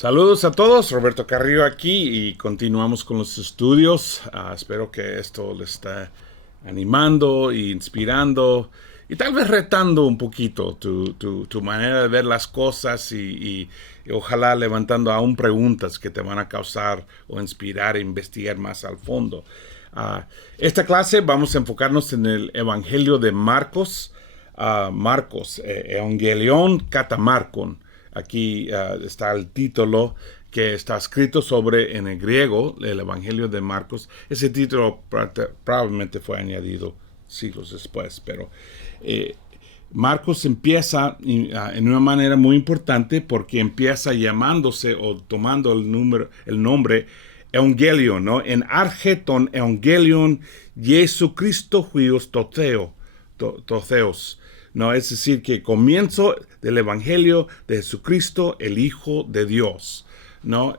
Saludos a todos, Roberto Carrillo aquí y continuamos con los estudios. Espero que esto les esté animando e inspirando y tal vez retando un poquito tu manera de ver las cosas y ojalá levantando aún preguntas que te van a causar o inspirar e investigar más al fondo. Esta clase vamos a enfocarnos en el Evangelio de Marcos, Evangelion Katamarkon. Aquí está el título que está escrito sobre en el griego, el Evangelio de Marcos. Ese título probablemente fue añadido siglos después, pero Marcos empieza en una manera muy importante porque empieza llamándose o tomando el nombre Evangelion, ¿no? En argeton Evangelion Jesucristo huios totheos. No, es decir, que comienzo del Evangelio de Jesucristo, el Hijo de Dios. ¿No?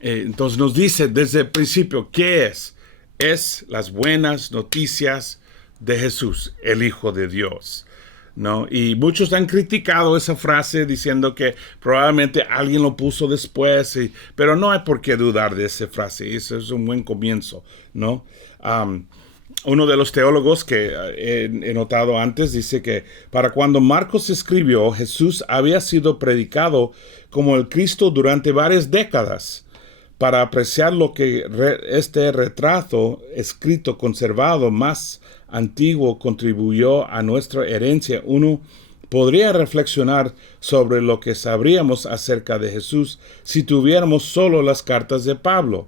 Entonces nos dice desde el principio, ¿qué es? Es las buenas noticias de Jesús, el Hijo de Dios. ¿No? Y muchos han criticado esa frase diciendo que probablemente alguien lo puso después, pero no hay por qué dudar de esa frase. Eso es un buen comienzo, ¿no? Uno de los teólogos que he notado antes dice que para cuando Marcos escribió, Jesús había sido predicado como el Cristo durante varias décadas. Para apreciar lo que este retrato escrito conservado más antiguo contribuyó a nuestra herencia, uno podría reflexionar sobre lo que sabríamos acerca de Jesús si tuviéramos solo las cartas de Pablo.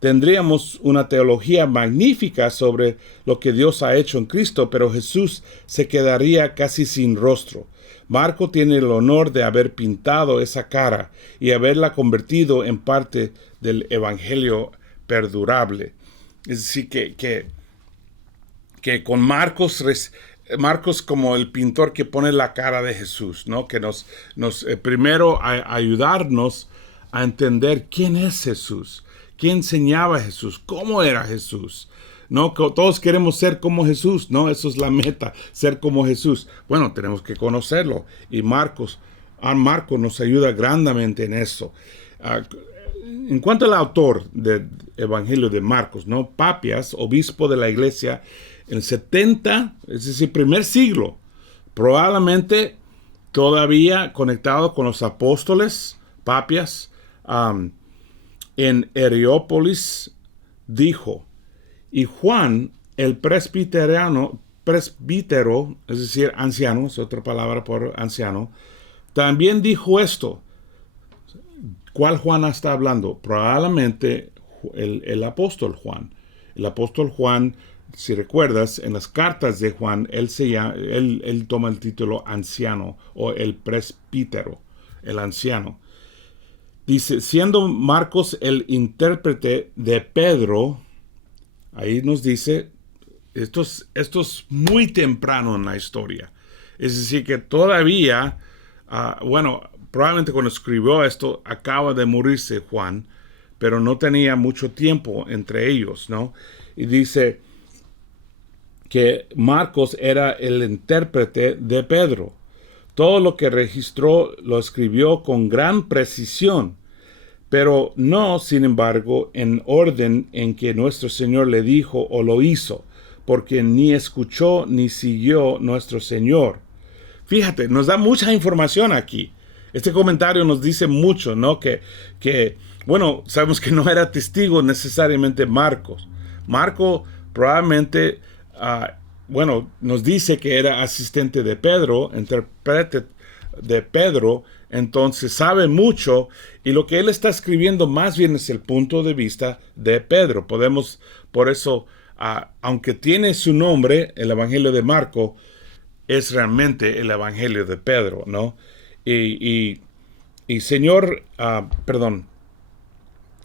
Tendríamos una teología magnífica sobre lo que Dios ha hecho en Cristo, pero Jesús se quedaría casi sin rostro. Marco tiene el honor de haber pintado esa cara y haberla convertido en parte del Evangelio perdurable. Es decir, que con Marcos como el pintor que pone la cara de Jesús, ¿no? Que nos primero ayudarnos a entender quién es Jesús. ¿Quién enseñaba a Jesús? ¿Cómo era Jesús? ¿No? Todos queremos ser como Jesús, ¿no? Eso es la meta, ser como Jesús. Bueno, tenemos que conocerlo. Y Marcos nos ayuda grandemente en eso. En cuanto al autor del Evangelio de Marcos, ¿no? Papias, obispo de la iglesia, en el 70, es decir, primer siglo, probablemente todavía conectado con los apóstoles, Papias, en Heriópolis, dijo, y Juan, el presbítero, es decir, anciano, es otra palabra por anciano, también dijo esto. ¿Cuál Juan está hablando? Probablemente el apóstol Juan. El apóstol Juan, si recuerdas, en las cartas de Juan, él toma el título anciano o el presbítero, el anciano. Dice, siendo Marcos el intérprete de Pedro, ahí nos dice, esto es muy temprano en la historia. Es decir, que todavía, probablemente cuando escribió esto, acaba de morirse Juan, pero no tenía mucho tiempo entre ellos, ¿no? Y dice que Marcos era el intérprete de Pedro. Todo lo que registró lo escribió con gran precisión, pero no, sin embargo, en orden en que nuestro Señor le dijo o lo hizo, porque ni escuchó ni siguió nuestro Señor. Fíjate, nos da mucha información aquí. Este comentario nos dice mucho, ¿no? Bueno, sabemos que no era testigo necesariamente Marcos. Marco probablemente, nos dice que era asistente de Pedro, intérprete de Pedro, entonces sabe mucho, y lo que él está escribiendo más bien es el punto de vista de Pedro. Podemos, por eso, aunque tiene su nombre, el Evangelio de Marco, es realmente el Evangelio de Pedro, ¿no? Y Señor,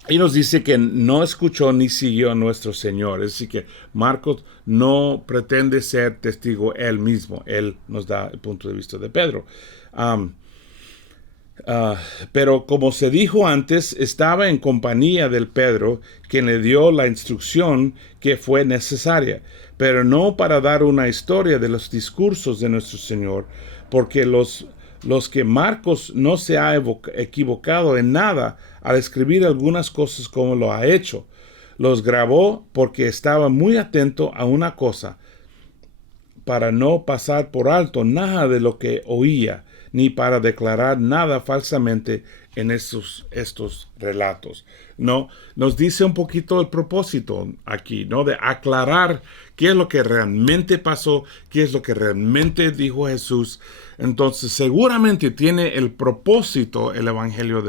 y nos dice que no escuchó ni siguió a nuestro Señor. Es decir, que Marcos no pretende ser testigo él mismo. Él nos da el punto de vista de Pedro. Pero como se dijo antes, estaba en compañía del Pedro, quien le dio la instrucción que fue necesaria, pero no para dar una historia de los discursos de nuestro Señor, porque los los que Marcos no se ha equivocado en nada al escribir algunas cosas como lo ha hecho. Los grabó porque estaba muy atento a una cosa, para no pasar por alto nada de lo que oía, ni para declarar nada falsamente en estos relatos. No, nos dice un poquito el propósito aquí, ¿no? De aclarar qué es lo que realmente pasó, qué es lo que realmente dijo Jesús. Entonces, seguramente tiene el propósito el Evangelio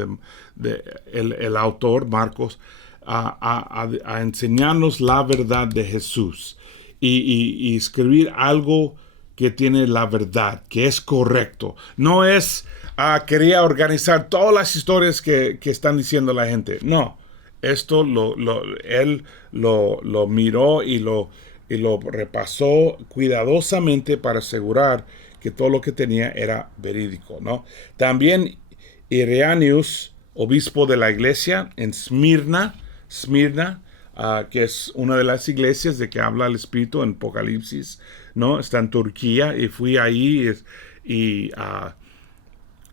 el autor, Marcos, a enseñarnos la verdad de Jesús y escribir algo que tiene la verdad, que es correcto. No es, quería organizar todas las historias que están diciendo la gente. No, esto él lo miró y lo repasó cuidadosamente para asegurar que todo lo que tenía era verídico, ¿no? También Irenaeus, obispo de la iglesia en Esmirna, que es una de las iglesias de que habla el Espíritu en Apocalipsis, ¿no? Está en Turquía y fui ahí y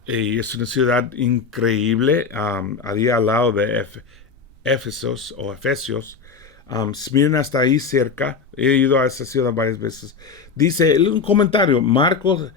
es una ciudad increíble, allí al lado de Efesios. Esmirna está ahí cerca, he ido a esa ciudad varias veces. Dice un comentario, Marcos,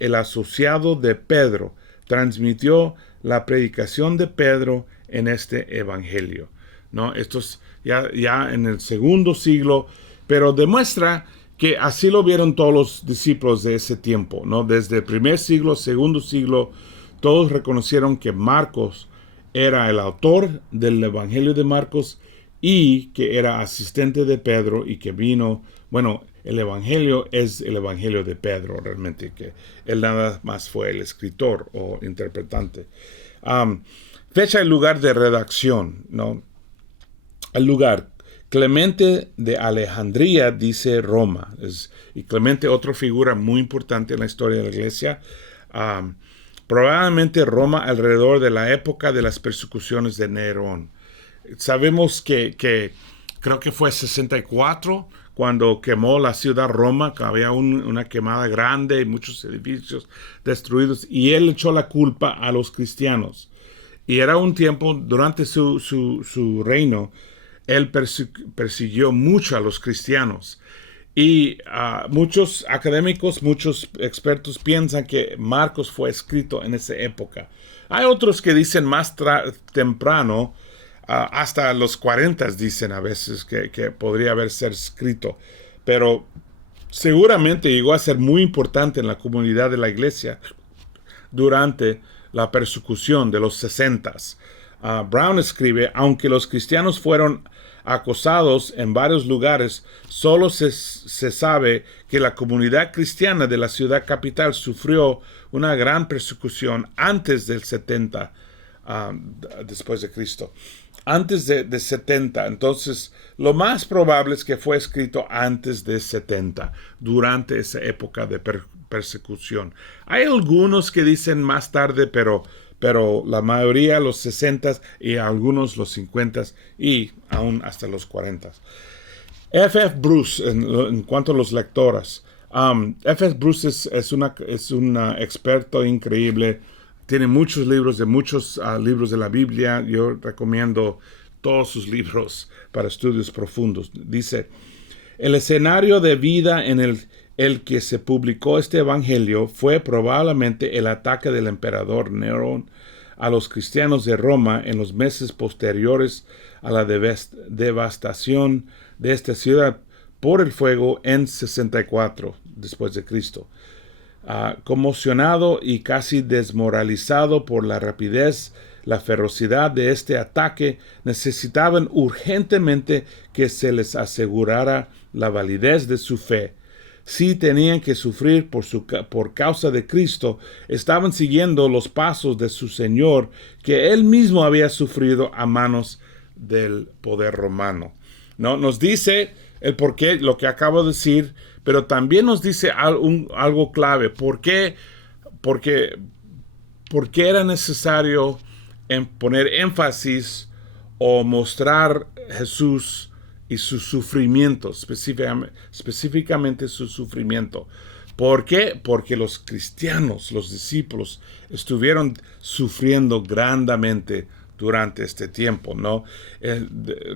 el asociado de Pedro, transmitió la predicación de Pedro en este evangelio, ¿no? Esto es ya en el segundo siglo, pero demuestra que así lo vieron todos los discípulos de ese tiempo, ¿no? Desde el primer siglo, segundo siglo, todos reconocieron que Marcos era el autor del evangelio de Marcos y que era asistente de Pedro y que vino, bueno, el evangelio es el evangelio de Pedro realmente, que él nada más fue el escritor o interpretante. Fecha y lugar de redacción, ¿no? El lugar, Clemente de Alejandría, dice Roma. Y Clemente, otra figura muy importante en la historia de la iglesia. Probablemente Roma alrededor de la época de las persecuciones de Nerón. Sabemos que creo que fue 64 cuando quemó la ciudad Roma, que había una quemada grande y muchos edificios destruidos, y él echó la culpa a los cristianos. Y era un tiempo, durante su reino, él persiguió mucho a los cristianos. Y muchos académicos, muchos expertos piensan que Marcos fue escrito en esa época. Hay otros que dicen más temprano, hasta los 40 dicen a veces que podría haber sido escrito. Pero seguramente llegó a ser muy importante en la comunidad de la iglesia durante la persecución de los 60s. Brown escribe, aunque los cristianos fueron acosados en varios lugares, solo se sabe que la comunidad cristiana de la ciudad capital sufrió una gran persecución antes del 70, después de Cristo. Antes de 70, entonces lo más probable es que fue escrito antes de 70, durante esa época de persecución. Hay algunos que dicen más tarde, pero la mayoría los 60 y algunos los 50 y aún hasta los 40. F.F. Bruce, en cuanto a los lectores, F.F. Bruce es un experto increíble. Tiene muchos libros libros de la Biblia. Yo recomiendo todos sus libros para estudios profundos. Dice, el escenario de vida en el que se publicó este evangelio fue probablemente el ataque del emperador Nerón a los cristianos de Roma en los meses posteriores a la devastación de esta ciudad por el fuego en 64 después de Cristo. Conmocionado y casi desmoralizado por la rapidez, la ferocidad de este ataque, necesitaban urgentemente que se les asegurara la validez de su fe. Si tenían que sufrir por causa de Cristo, estaban siguiendo los pasos de su Señor, que él mismo había sufrido a manos del poder romano. ¿No? Nos dice el porqué, lo que acabo de decir, pero también nos dice algo clave. ¿Por qué era necesario poner énfasis o mostrar Jesús y su sufrimiento, específicamente su sufrimiento? ¿Por qué? Porque los cristianos, los discípulos, estuvieron sufriendo grandemente durante este tiempo, ¿no?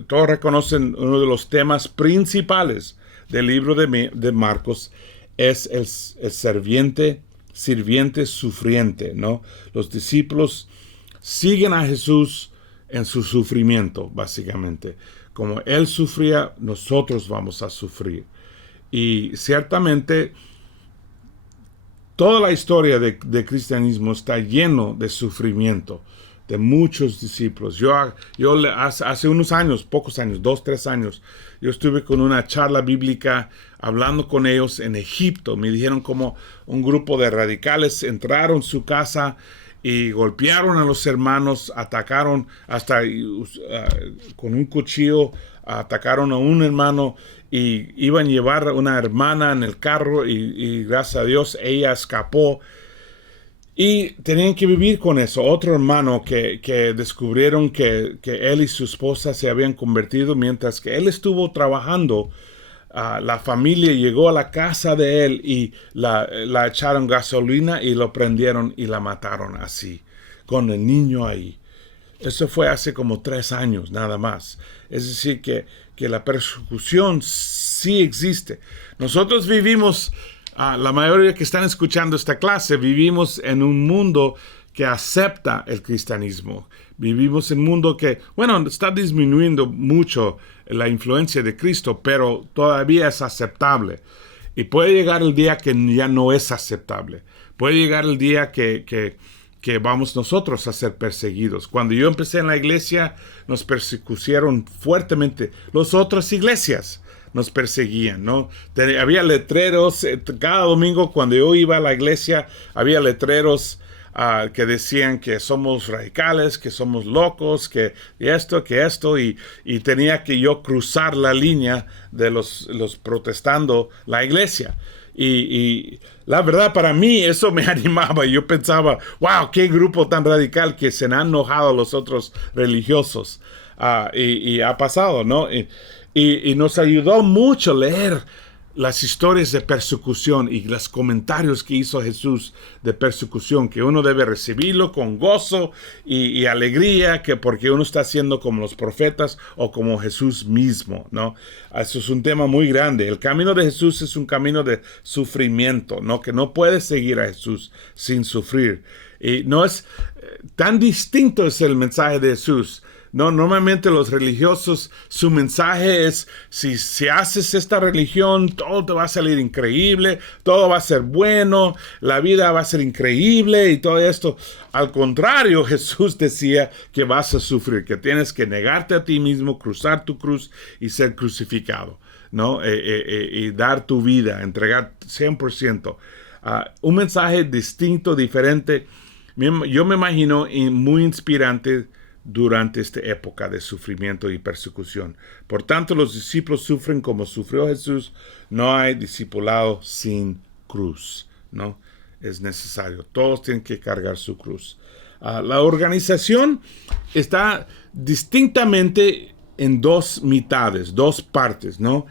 Todos reconocen uno de los temas principales del libro de Marcos es el sirviente sufriente, ¿no? Los discípulos siguen a Jesús en su sufrimiento, básicamente. Como Él sufría, nosotros vamos a sufrir. Y ciertamente toda la historia de cristianismo está lleno de sufrimiento de muchos discípulos. Hace unos años, pocos años, 2, 3 años, yo estuve con una charla bíblica hablando con ellos en Egipto. Me dijeron como un grupo de radicales entraron en su casa y golpearon a los hermanos, atacaron hasta con un cuchillo, atacaron a un hermano y iban a llevar a una hermana en el carro y gracias a Dios ella escapó. Y tenían que vivir con eso. Otro hermano que descubrieron que él y su esposa se habían convertido mientras que él estuvo trabajando. La familia llegó a la casa de él y la echaron gasolina y lo prendieron y la mataron así, con el niño ahí. Eso fue hace como 3 años, nada más. Es decir, que la persecución sí existe. Nosotros vivimos... la mayoría que están escuchando esta clase, vivimos en un mundo que acepta el cristianismo. Vivimos en un mundo que, está disminuyendo mucho la influencia de Cristo, pero todavía es aceptable. Y puede llegar el día que ya no es aceptable. Puede llegar el día que vamos nosotros a ser perseguidos. Cuando yo empecé en la iglesia, nos persecutieron fuertemente las otras iglesias. Nos perseguían, ¿no? Había letreros, cada domingo cuando yo iba a la iglesia, había letreros que decían que somos radicales, que somos locos, que esto, y tenía que yo cruzar la línea de los protestando la iglesia. Y la verdad, para mí eso me animaba. Yo pensaba, wow, qué grupo tan radical que se han enojado a los otros religiosos. Y ha pasado, ¿no? Y nos ayudó mucho leer las historias de persecución y los comentarios que hizo Jesús de persecución, que uno debe recibirlo con gozo y alegría, que porque uno está siendo como los profetas o como Jesús mismo, ¿no? Eso es un tema muy grande. El camino de Jesús es un camino de sufrimiento, ¿no? Que no puedes seguir a Jesús sin sufrir. Y no es tan distinto es el mensaje de Jesús. No, normalmente los religiosos, su mensaje es, si haces esta religión, todo te va a salir increíble, todo va a ser bueno, la vida va a ser increíble y todo esto. Al contrario, Jesús decía que vas a sufrir, que tienes que negarte a ti mismo, cruzar tu cruz y ser crucificado, ¿no? Y dar tu vida, entregar 100%. Un mensaje distinto, diferente. Yo me imagino muy inspirante durante esta época de sufrimiento y persecución. Por tanto, los discípulos sufren como sufrió Jesús. No hay discipulado sin cruz, ¿no? Es necesario. Todos tienen que cargar su cruz. La organización está distintamente en 2 mitades, 2 partes, ¿no?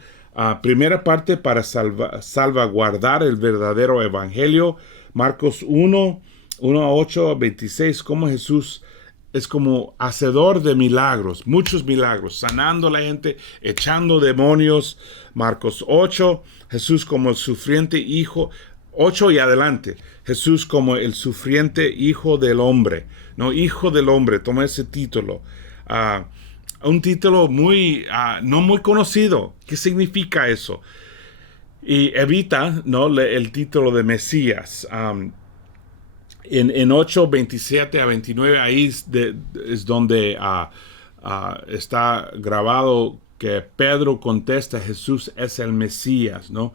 Primera parte para salvaguardar el verdadero evangelio. Marcos 1, 1-8, 26, cómo Jesús es como hacedor de milagros, muchos milagros, sanando a la gente, echando demonios. Marcos 8, Jesús como el sufriente hijo, 8 y adelante, Jesús como el sufriente hijo del hombre, no, hijo del hombre, toma ese título. Un título no muy conocido. ¿Qué significa eso? Y evita, ¿no?, el título de Mesías. En 8, 27 a 29, ahí es donde está grabado que Pedro contesta, Jesús es el Mesías, ¿no?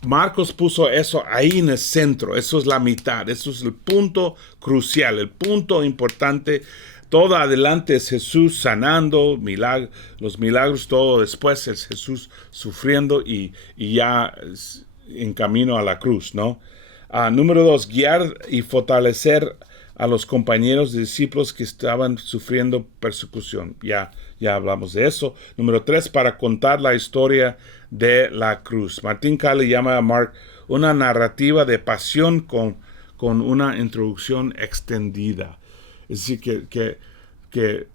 Marcos puso eso ahí en el centro, eso es la mitad, eso es el punto crucial, el punto importante. Todo adelante es Jesús sanando, los milagros, todo después es Jesús sufriendo y ya en camino a la cruz, ¿no? Número 2, guiar y fortalecer a los compañeros de discípulos que estaban sufriendo persecución. Ya hablamos de eso. Número 3, para contar la historia de la cruz. Martín Cali llama a Mark una narrativa de pasión con una introducción extendida. Es decir, que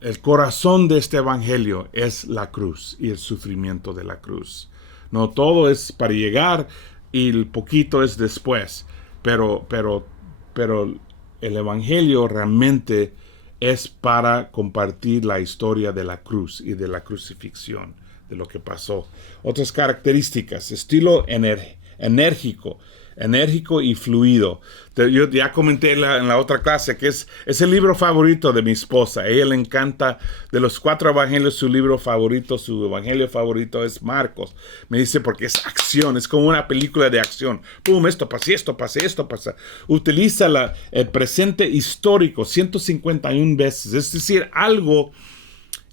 el corazón de este evangelio es la cruz y el sufrimiento de la cruz. No todo es para llegar y el poquito es después, pero el evangelio realmente es para compartir la historia de la cruz y de la crucifixión, de lo que pasó. Otras características: estilo enérgico y fluido. Yo ya comenté en la otra clase que es el libro favorito de mi esposa. A ella le encanta, de los 4 evangelios, su libro favorito, su evangelio favorito es Marcos. Me dice porque es acción, es como una película de acción. Pum, esto pasa, esto pasa, esto pasa. Utiliza el presente histórico 151 veces, es decir, algo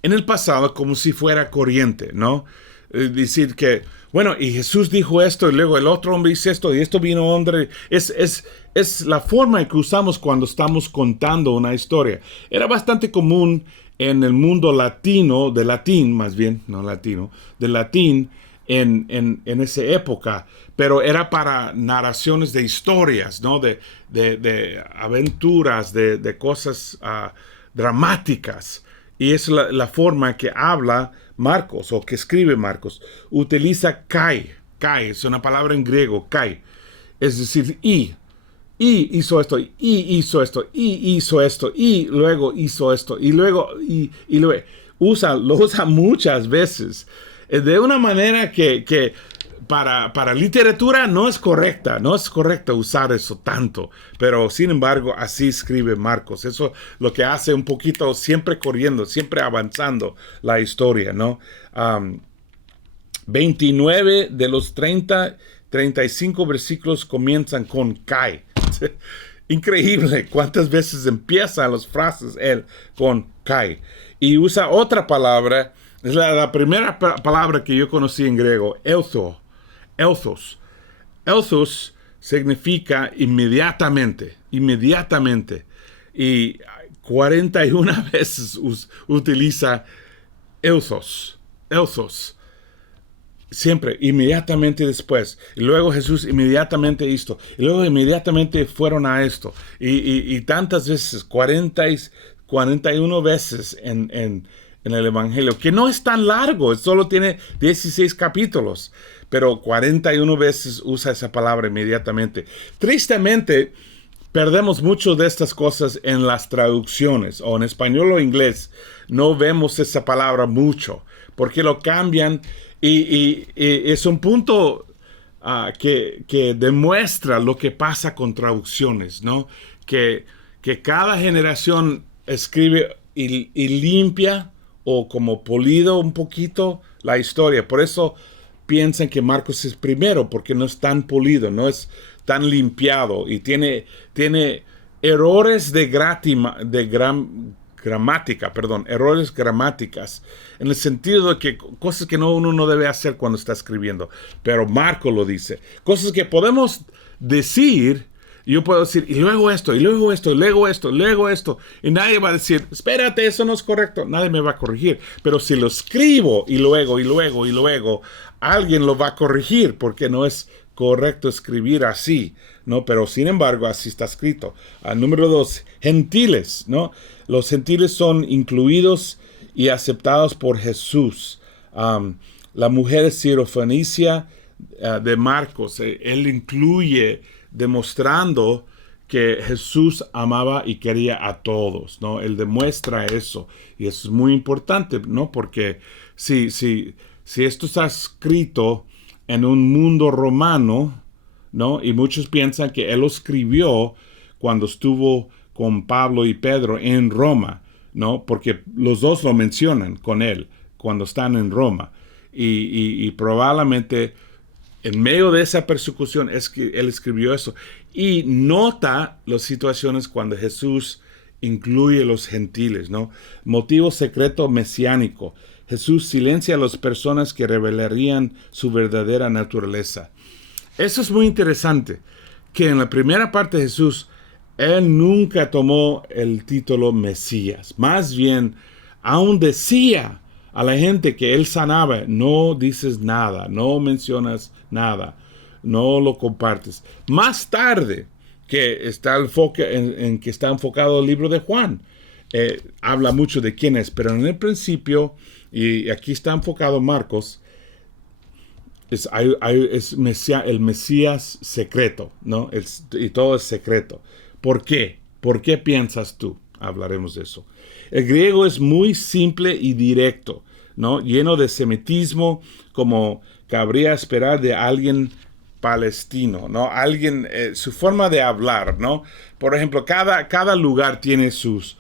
en el pasado como si fuera corriente, ¿no? Decir que, bueno, y Jesús dijo esto, y luego el otro hombre dice esto, y esto vino hombre. Es la forma en que usamos cuando estamos contando una historia. Era bastante común en el mundo latino, de latín, más bien, no latino, de latín, en esa época, pero era para narraciones de historias, ¿no? De aventuras, de cosas dramáticas. Y es la forma que habla Marcos, o que escribe Marcos. Utiliza kai, es una palabra en griego, kai. Es decir, y hizo esto, y hizo esto, y hizo esto, y luego hizo esto, y luego, y luego. Lo usa muchas veces, de una manera que para literatura no es correcta usar eso tanto, pero sin embargo así escribe Marcos. Eso lo que hace un poquito siempre corriendo, siempre avanzando la historia, ¿no? 29 de los 35 versículos comienzan con kai. Increíble cuántas veces empiezan las frases él con kai. Y usa otra palabra, es la primera palabra que yo conocí en griego, elthos. Elthos significa inmediatamente. Y 41 veces utiliza elthos. Siempre, inmediatamente después. Y luego Jesús inmediatamente esto. Y luego inmediatamente fueron a esto. Y tantas veces, 41 veces en el Evangelio, que no es tan largo, solo tiene 16 capítulos, pero 41 veces usa esa palabra inmediatamente. Tristemente, perdemos mucho de estas cosas en las traducciones, o en español o inglés. No vemos esa palabra mucho, porque lo cambian, y es un punto que demuestra lo que pasa con traducciones, ¿no? Que cada generación escribe y limpia, o como polido un poquito la historia. Por eso piensan que Marcos es primero, porque no es tan polido, no es tan limpiado, y tiene errores errores gramáticas, en el sentido de que cosas que uno no debe hacer cuando está escribiendo, pero Marcos lo dice. Cosas que podemos decir, yo puedo decir, y luego esto, y luego esto, y luego esto, y luego esto, y nadie va a decir, espérate, eso no es correcto, nadie me va a corregir. Pero si lo escribo, y luego, alguien lo va a corregir, porque no es correcto escribir así, ¿no? Pero sin embargo, así está escrito. Número 2, gentiles, ¿no? Los gentiles son incluidos y aceptados por Jesús. La mujer sirofenicia de Marcos, él incluye, demostrando que Jesús amaba y quería a todos, ¿no? Él demuestra eso, y eso es muy importante, ¿no? Porque si esto está escrito en un mundo romano, ¿no? Y muchos piensan que él lo escribió cuando estuvo con Pablo y Pedro en Roma, ¿no? Porque los dos lo mencionan con él cuando están en Roma, y probablemente en medio de esa persecución es que él escribió eso, y nota las situaciones cuando Jesús incluye a los gentiles, ¿no? Motivo secreto mesiánico. Jesús silencia a las personas que revelarían su verdadera naturaleza. Eso es muy interesante, que en la primera parte de Jesús, él nunca tomó el título Mesías. Más bien, aún decía a la gente que él sanaba, no dices nada, no mencionas nada. no lo compartes. Más tarde, que está en que está enfocado el libro de Juan, habla mucho de quién es, pero en el principio, y aquí está enfocado Marcos, es el Mesías secreto, ¿no? Y todo es secreto. ¿Por qué? ¿Por qué piensas tú? Hablaremos de eso. El griego es muy simple y directo, ¿no? Lleno de semitismo, como cabría esperar de alguien palestino, ¿no? Alguien, su forma de hablar, ¿no? Por ejemplo, cada lugar tiene sus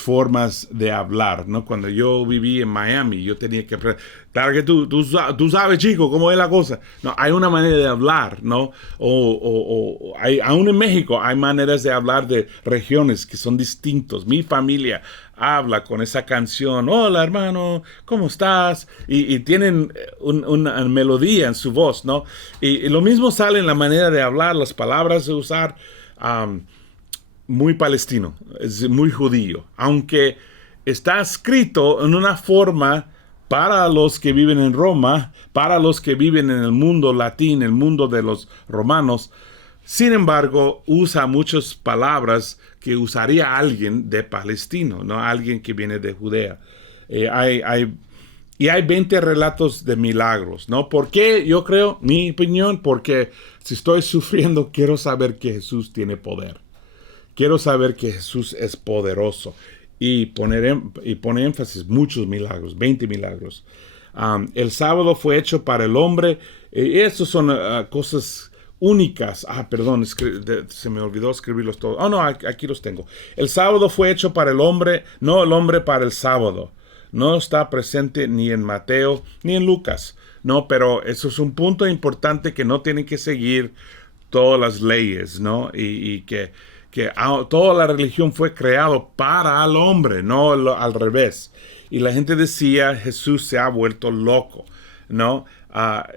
formas de hablar, ¿no? Cuando yo viví en Miami, yo tenía que aprender, claro que tú sabes, chico, cómo es la cosa. No, hay una manera de hablar, ¿no? Aún en México hay maneras de hablar de regiones que son distintos. Mi familia habla con esa canción, hola hermano, ¿cómo estás? Y tienen una melodía en su voz, ¿no? Y lo mismo sale en la manera de hablar, las palabras de usar. Muy palestino, es muy judío, aunque está escrito en una forma para los que viven en Roma, para los que viven en el mundo latín, el mundo de los romanos. Sin embargo, usa muchas palabras que usaría alguien de palestino, no alguien que viene de Judea. Y hay 20 relatos de milagros, ¿no? ¿Por qué? Yo creo, mi opinión, porque si estoy sufriendo, quiero saber que Jesús tiene poder. Quiero saber que Jesús es poderoso y pone énfasis, muchos milagros, 20 milagros. El sábado fue hecho para el hombre. Estas son cosas únicas. Perdón, se me olvidó escribirlos todos. Oh, no, aquí los tengo. El sábado fue hecho para el hombre, no el hombre para el sábado. No está presente ni en Mateo ni en Lucas. No, pero eso es un punto importante que no tienen que seguir todas las leyes, ¿no? Y que toda la religión fue creada para el hombre, no al revés. Y la gente decía, Jesús se ha vuelto loco, ¿no?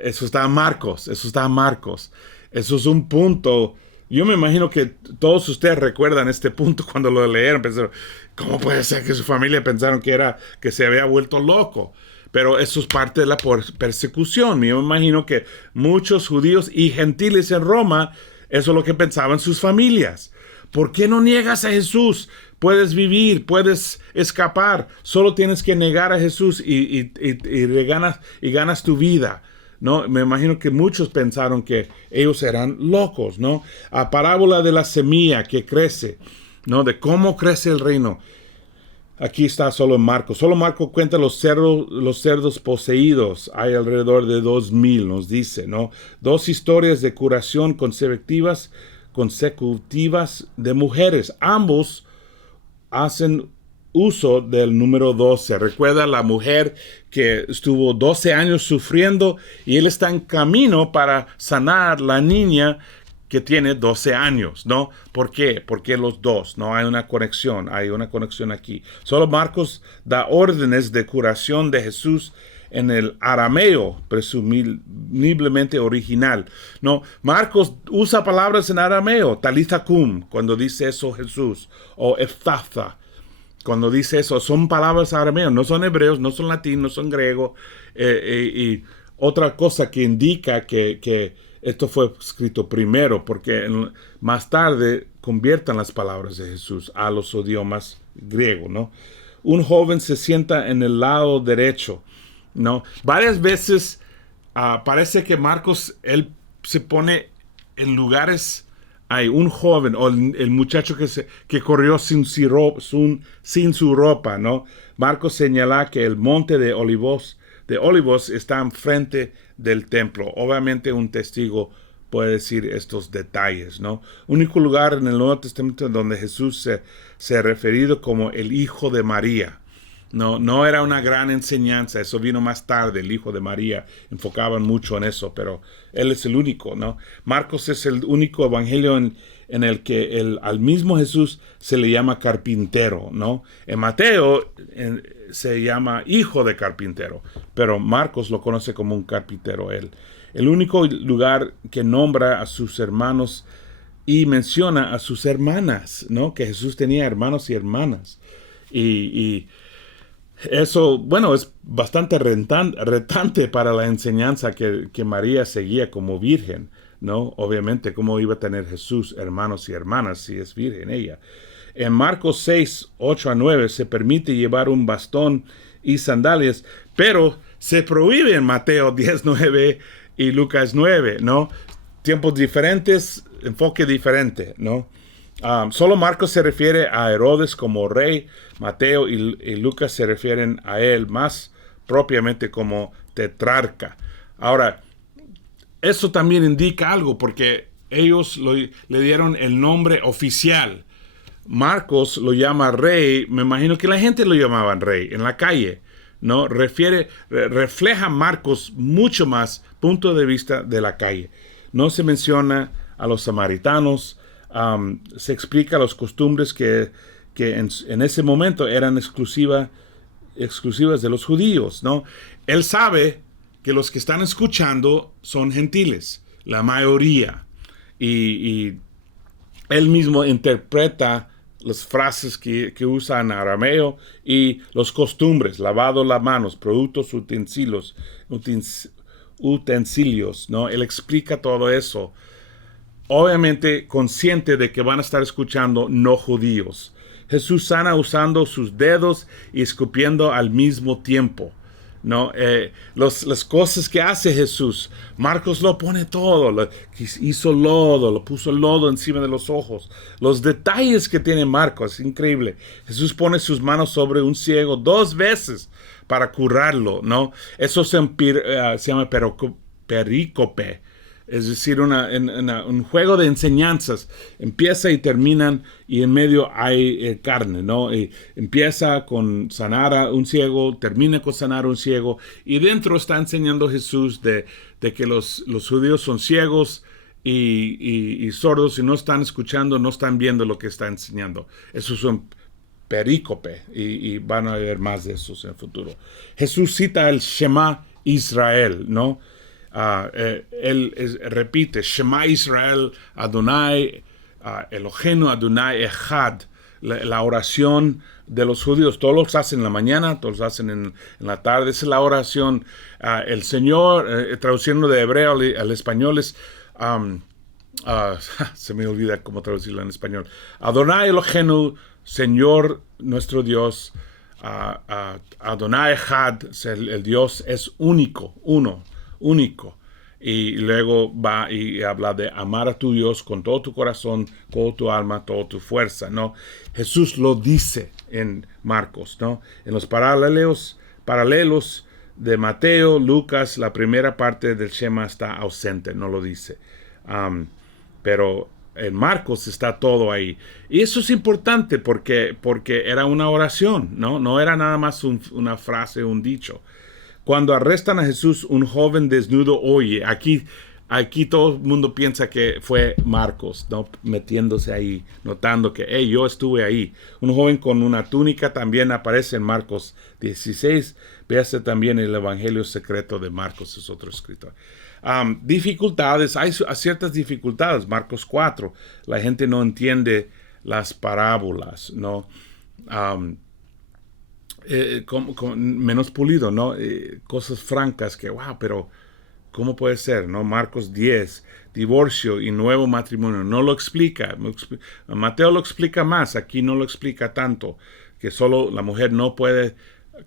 Eso está en Marcos. Eso es un punto. Yo me imagino que todos ustedes recuerdan este punto cuando lo leyeron. Pensaron, ¿cómo puede ser que su familia pensaron que se había vuelto loco? Pero eso es parte de la persecución. Yo me imagino que muchos judíos y gentiles en Roma, eso es lo que pensaban sus familias. ¿Por qué no niegas a Jesús? Puedes vivir, puedes escapar. Solo tienes que negar a Jesús y ganas tu vida, ¿no? Me imagino que muchos pensaron que ellos eran locos, ¿no? A parábola de la semilla que crece, ¿no? De cómo crece el reino. Aquí está solo en Marcos. Solo Marcos cuenta los cerdos poseídos. Hay alrededor de 2000, nos dice, ¿no? 2 historias de curación consecutivas de mujeres. Ambos hacen uso del número 12. Recuerda la mujer que estuvo 12 años sufriendo y él está en camino para sanar la niña que tiene 12 años, ¿no? ¿Por qué? Porque los dos, ¿no? Hay una conexión aquí. Solo Marcos da órdenes de curación de Jesús en el arameo, presumiblemente original. No, Marcos usa palabras en arameo, talitha cum, cuando dice eso Jesús, o efthatha, cuando dice eso, son palabras arameos, no son hebreos, no son latín, no son griego, y otra cosa que indica que esto fue escrito primero, porque más tarde conviertan las palabras de Jesús a los idiomas griegos, ¿no? Un joven se sienta en el lado derecho, ¿no? Varias veces parece que Marcos, él se pone en lugares, hay un joven, o el muchacho que corrió sin su ropa, ¿no? Marcos señala que el monte de Olivos está enfrente del templo. Obviamente un testigo puede decir estos detalles, ¿no? Único lugar en el Nuevo Testamento donde Jesús se ha referido como el Hijo de María. No era una gran enseñanza, eso vino más tarde, el Hijo de María, enfocaban mucho en eso, pero él es el único, ¿no? Marcos es el único evangelio en el que al mismo Jesús se le llama carpintero, ¿no? En Mateo se llama hijo de carpintero, pero Marcos lo conoce como un carpintero él. El único lugar que nombra a sus hermanos y menciona a sus hermanas, ¿no? Que Jesús tenía hermanos y hermanas. Y eso, bueno, es bastante retante para la enseñanza que María seguía como virgen. ¿no? Obviamente, ¿cómo iba a tener Jesús hermanos y hermanas si es virgen ella? En Marcos 6, 8 a 9 se permite llevar un bastón y sandalias, pero se prohíbe en Mateo 10, 9 y Lucas 9, ¿no? Tiempos diferentes, enfoque diferente, ¿no? Solo Marcos se refiere a Herodes como rey, Mateo y Lucas se refieren a él más propiamente como tetrarca. Ahora, eso también indica algo, porque ellos le dieron el nombre oficial. Marcos lo llama rey, me imagino que la gente lo llamaban rey en la calle, ¿no? Refleja Marcos mucho más punto de vista de la calle. No se menciona a los samaritanos, se explica las costumbres que en ese momento eran exclusivas de los judíos, ¿no? Él sabe que los que están escuchando son gentiles, la mayoría, y él mismo interpreta las frases que usa en arameo y los costumbres, lavado las manos, productos, utensilios, ¿no? Él explica todo eso, obviamente consciente de que van a estar escuchando no judíos. Jesús sana usando sus dedos y escupiendo al mismo tiempo, ¿no? Las cosas que hace Jesús, Marcos lo pone todo, hizo lodo, lo puso el lodo encima de los ojos. Los detalles que tiene Marcos, es increíble. Jesús pone sus manos sobre un ciego 2 veces para curarlo, ¿no? Eso se llama perícope. Es decir, un juego de enseñanzas. Empieza y terminan y en medio hay carne, ¿no? Y empieza con sanar a un ciego, termina con sanar a un ciego. Y dentro está enseñando Jesús de que los judíos son ciegos y sordos y no están escuchando, no están viendo lo que está enseñando. Eso es un perícope y van a ver más de esos en el futuro. Jesús cita el Shema Israel, ¿no? Él repite, Shema Israel, Adonai, Eloheinu, Adonai Echad, la oración de los judíos. Todos los hacen en la mañana, todos los hacen en la tarde. Esa es la oración. El Señor, traduciendo de hebreo al español, es... se me olvida cómo traducirlo en español. Adonai Eloheinu, Señor nuestro Dios, Adonai Echad, el Dios es único, único. Y luego va y habla de amar a tu Dios con todo tu corazón, toda tu alma, toda tu fuerza, ¿no? Jesús lo dice en Marcos, ¿no? En los paralelos de Mateo, Lucas, la primera parte del Shema está ausente, no lo dice. Pero en Marcos está todo ahí. Y eso es importante porque era una oración, ¿no? No era nada más una frase, un dicho. Cuando arrestan a Jesús, un joven desnudo oye. Aquí todo el mundo piensa que fue Marcos, ¿no? Metiéndose ahí, notando que, hey, yo estuve ahí. Un joven con una túnica también aparece en Marcos 16. Véase también el Evangelio secreto de Marcos, es otro escritor. Dificultades, hay ciertas dificultades. Marcos 4, la gente no entiende las parábolas, ¿no? Menos pulido, ¿no? Cosas francas que, wow, pero ¿cómo puede ser, no? Marcos 10, divorcio y nuevo matrimonio, no lo explica. Mateo lo explica más, aquí no lo explica tanto, que solo la mujer no puede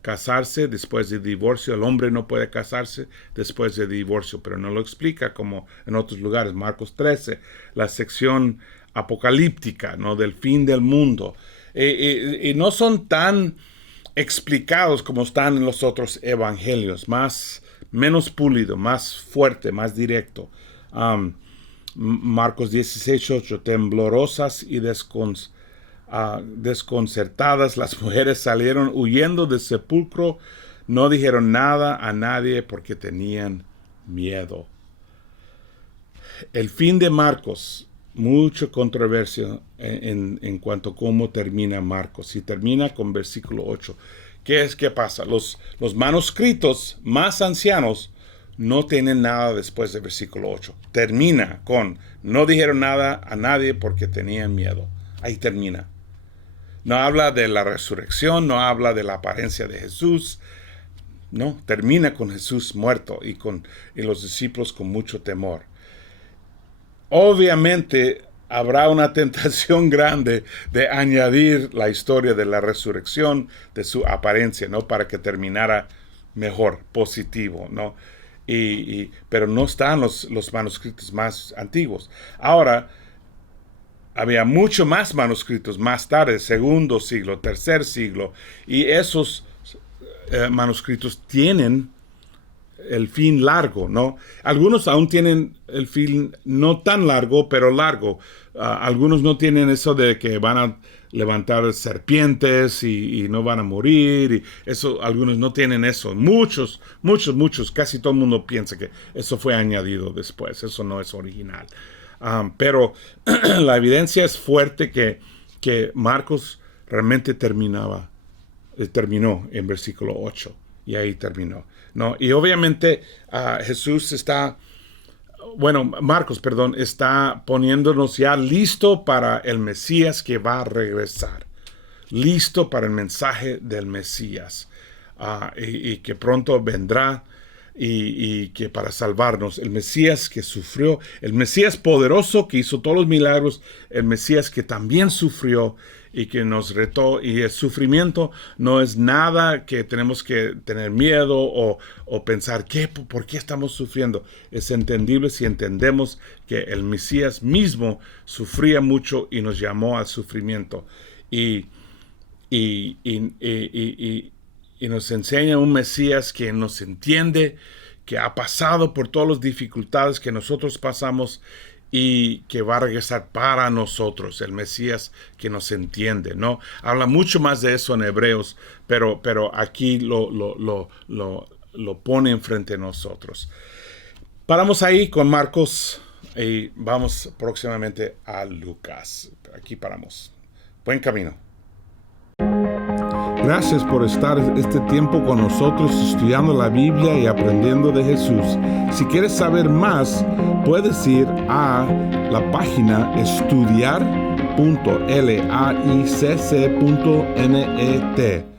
casarse después de divorcio, el hombre no puede casarse después de divorcio, pero no lo explica como en otros lugares. Marcos 13, la sección apocalíptica, ¿no? Del fin del mundo. Y no son tan explicados como están en los otros evangelios, menos pulido, más fuerte, más directo. Marcos 16:8, temblorosas y desconcertadas, las mujeres salieron huyendo del sepulcro, no dijeron nada a nadie porque tenían miedo. El fin de Marcos, mucha controversia en cuanto a cómo termina Marcos. Si termina con versículo 8, ¿qué pasa? Los manuscritos más ancianos no tienen nada después de versículo 8. Termina con, no dijeron nada a nadie porque tenían miedo. Ahí termina. No habla de la resurrección, no habla de la apariencia de Jesús. No, termina con Jesús muerto y los discípulos con mucho temor. obviamente habrá una tentación grande de añadir la historia de la resurrección, de su apariencia, ¿no? Para que terminara mejor, positivo, ¿no? Pero no están los manuscritos más antiguos. Ahora, había mucho más manuscritos más tarde, segundo siglo, tercer siglo, y esos manuscritos tienen el fin largo, ¿no? Algunos aún tienen el fin no tan largo, pero largo. Algunos no tienen eso de que van a levantar serpientes y no van a morir. Y eso, algunos no tienen eso. Muchos, casi todo el mundo piensa que eso fue añadido después. Eso no es original. Pero la evidencia es fuerte que Marcos realmente terminó en versículo 8. Y ahí terminó, ¿no? Y obviamente Marcos, está poniéndonos ya listo para el Mesías que va a regresar. Listo para el mensaje del Mesías. Y que pronto vendrá y que para salvarnos. El Mesías que sufrió, el Mesías poderoso que hizo todos los milagros, el Mesías que también sufrió y que nos retó, y el sufrimiento no es nada que tenemos que tener miedo o pensar, ¿por qué estamos sufriendo? Es entendible si entendemos que el Mesías mismo sufría mucho y nos llamó al sufrimiento. Y nos enseña un Mesías que nos entiende, que ha pasado por todas las dificultades que nosotros pasamos y que va a regresar para nosotros, el Mesías que nos entiende, ¿no? Habla mucho más de eso en Hebreos, pero aquí lo pone enfrente de nosotros. Paramos ahí con Marcos y vamos próximamente a Lucas. Aquí paramos. Buen camino. Gracias por estar este tiempo con nosotros estudiando la Biblia y aprendiendo de Jesús. Si quieres saber más, puedes ir a la página estudiar.laicc.net.